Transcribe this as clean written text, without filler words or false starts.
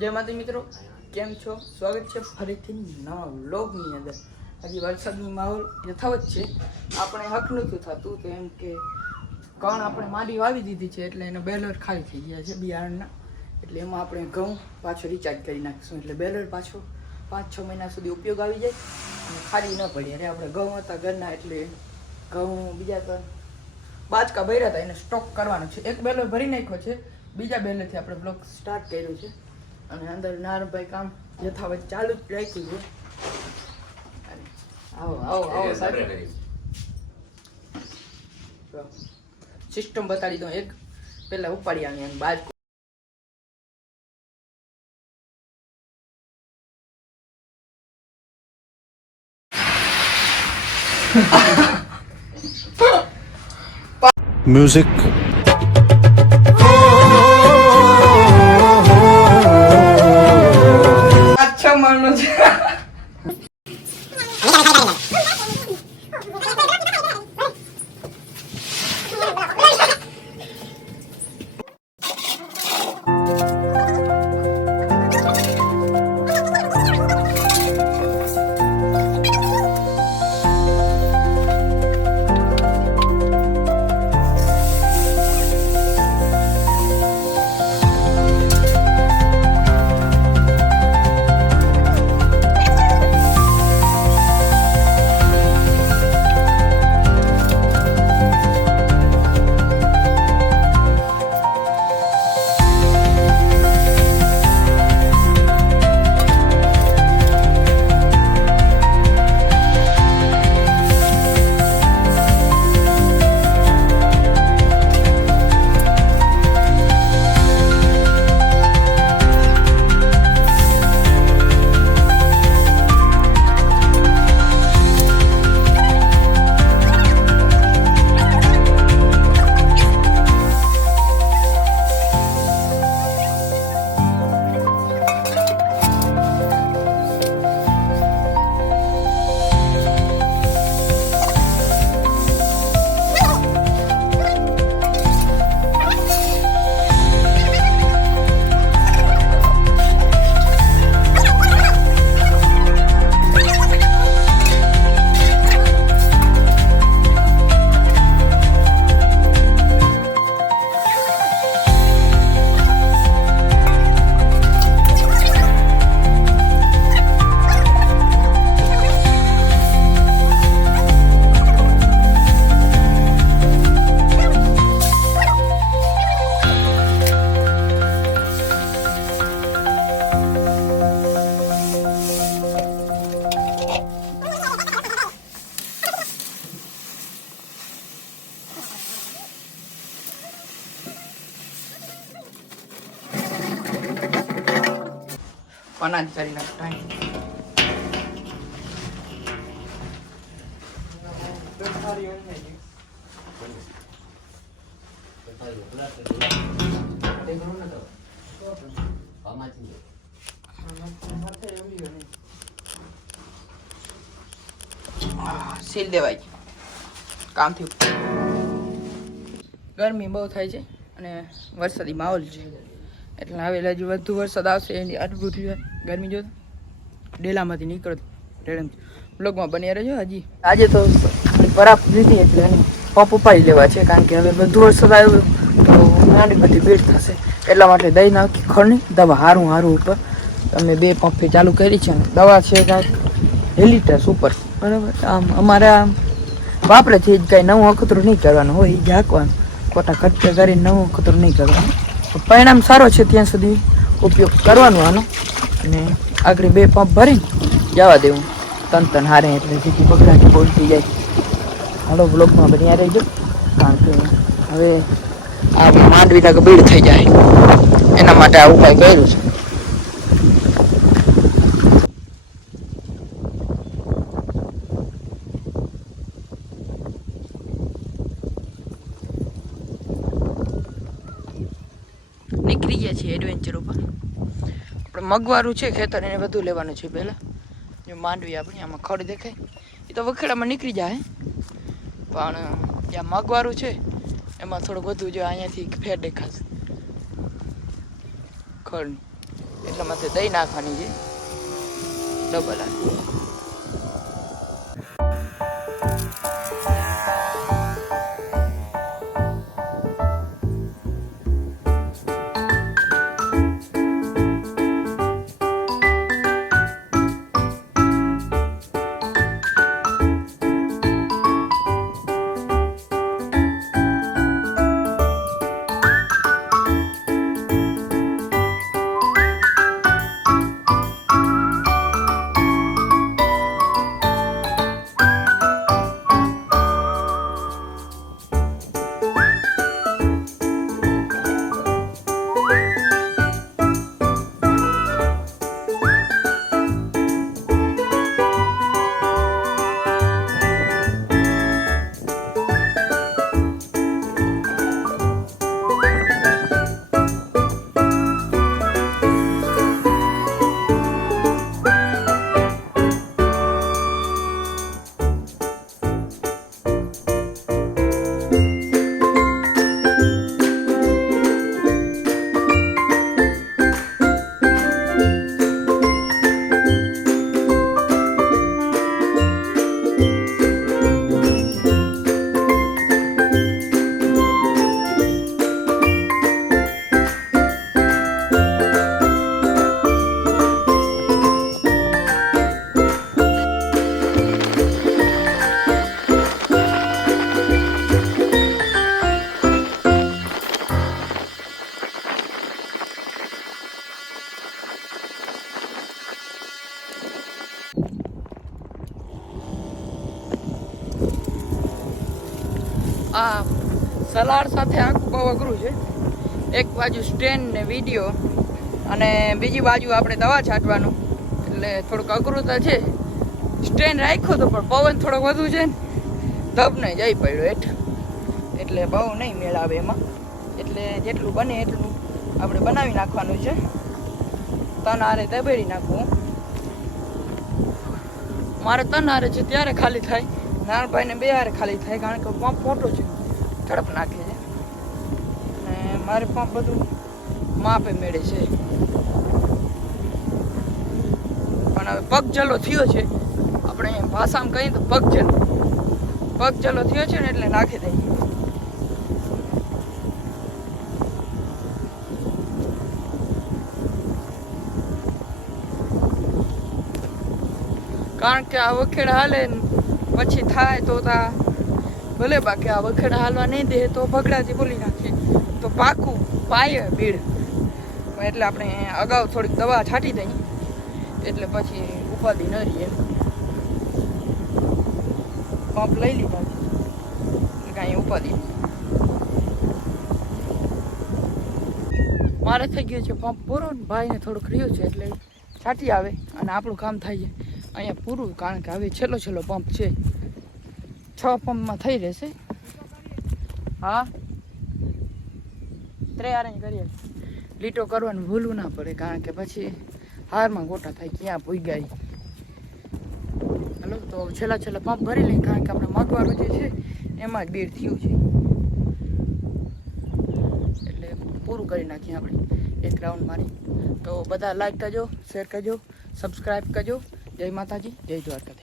જય માતા મિત્રો, કેમ છો? સ્વાગત છે ફરીથી નવા વ્લોગની અંદર. હજી વરસાદનો માહોલ યથાવત છે. આપણે હક નહોતું થતું તો એમ કે કણ આપણે માંડી વાવી દીધી છે એટલે એનો બેલર ખાલી થઈ ગયા છે બિયારણના. એટલે એમાં આપણે ઘઉં પાછો રિચાર્જ કરી નાખીશું એટલે બેલર પાછો 5-6 મહિના સુધી ઉપયોગ આવી જાય અને ખાલી ન પડી. અરે આપણે ઘઉં હતા ઘરના એટલે ઘઉં બીજા તો બાચકા ભર્યા હતા એને સ્ટોક કરવાનો છે. એક બેલર ભરી નાખ્યો છે, બીજા બેલરથી આપણે બ્લોક સ્ટાર્ટ કર્યું છે અને અંદર નારભાઈ કામ યથાવત ચાલુ જ રાખ્યું છે. આવો આવો આવો સાહેબ, સિસ્ટમ બતાડી દઉં. એક પેલા ઉપાડી આની એમ બાજકો म्यूजिक अच्छा मानो છે. અનાજ કરી નાખતા સીલ દેવાય કામથી. ગરમી બહુ થાય છે અને વરસાદી માહોલ છે એટલે હવે હજુ વધુ વરસાદ આવશે એની અટકું થયું. ગરમી જો ડેલામાંથી નીકળો બ્લોગમાં બની રહેજો. હજી આજે તો બરાબર લીધી એટલે એને પંપ ઉપાડી લેવા છે કારણ કે હવે વધુ વરસાદ આવ્યો તો નાની બધી ભીડ થશે એટલા માટે દઈ નાખી ખડની દવા હારું ઉપર અમે 2 પંપથી ચાલુ કરી છે. દવા છે કાંઈક હેલિટસ ઉપર બરાબર. આમ અમારે આમ વાપરે છે જ કાંઈ નવું અખતરું નહીં કરવાનું હોય એ જ હાંકવાનું. ખોટા ખર્ચા કરીને નવું અખતરું નહીં કરવાનું. પરિણામ સારો છે ત્યાં સુધી ઉપયોગ કરવાનો આનો અને આગળ 2 પંપ ભરી જવા દેવું તન હારે એટલે જેથી બગડાટી બોલ થઈ જાય. હાલો બ્લોગમાં બન્યા રહેજો કારણ કે હવે આ માંડવીના ગબીડ થઈ જાય એના માટે આ ઉપાય કર્યો છે. નીકળી ગયા છીએ એડવેન્ચર ઉપર. આપણે મગવારું છે ખેતર એને બધું લેવાનું છે પહેલાં. જો માંડવી આપણી આમાં ખડ દેખાય એ તો વખેડામાં નીકળી જાય પણ જ્યાં મગવારું છે એમાં થોડું બધું જો અહીંયાથી ફેર દેખાશે ખડ એટલામાંથી દહીં નાખવાની છે ડબલ આ સલાડ સાથે આખું બહુ અઘરું છે. એક બાજુ સ્ટેન્ડ ને વિડીયો અને બીજી બાજુ આપણે દવા છાંટવાનું એટલે થોડુંક અઘરું તો છે. સ્ટેન્ડ રાખ્યો તો પણ પવન થોડોક વધુ છે ને ધબ નહીં જઈ પડ્યો એટલે બહુ નહીં મેળ આવે એમાં. એટલે જેટલું બને એટલું આપણે બનાવી નાખવાનું છે. તન હારે દબેડી નાખવું. મારે તન હારે છે ત્યારે ખાલી થાય, નાનભાઈને બે હારે ખાલી થાય કારણ કે પંપ મોટો છે, ઝડપ નાખે છે અને મારે પંપ બધું માપે મેળે છે. પણ હવે પગજલો થયો છે, આપણે ભાષામાં કહીએ તો પગજલો થયો છે ને એટલે નાખી દઈએ. કારણ કે આ વખેડા હાલે પછી થાય તો તા ભલે, બાકી આ વખેડા હાલવા નહીં દે તો ભગડાથી બોલી નાખીએ તો પાકું પાય ભીડ. એટલે આપણે અગાઉ થોડીક દવા છાંટી દઈએ એટલે પછી ઉપાધિ ન રહીએ. પંપ લઈ લીધા છે એટલે કાંઈ ઉપાધિ નહીં. મારે થઈ ગયો છે પંપ પૂરો ને ભાઈને થોડુંક રહ્યું છે એટલે છાંટી આવે અને આપણું કામ થાય છે અહીંયા પૂરું. કારણ કે હવે છેલ્લો પંપ છે, 6 પંપમાં થઈ રહેશે. હા ત્રેયારંજ કરીએ. લીટો કરવાનું ભૂલવું ના પડે કારણ કે પછી હારમાં ગોટા થાય ક્યાં ભૂગ્યા. હલો તો છેલ્લા પંપ ભરી લઈએ કારણ કે આપણે મગવાળું જે છે એમાં જ બેડ થયું છે એટલે પૂરું કરી નાખીએ આપણે એક રાઉન્ડ મારી. તો બધા લાઈક કરજો, શેર કરજો, સબસ્ક્રાઈબ કરજો. જય માતાજી, જય દ્વારકા.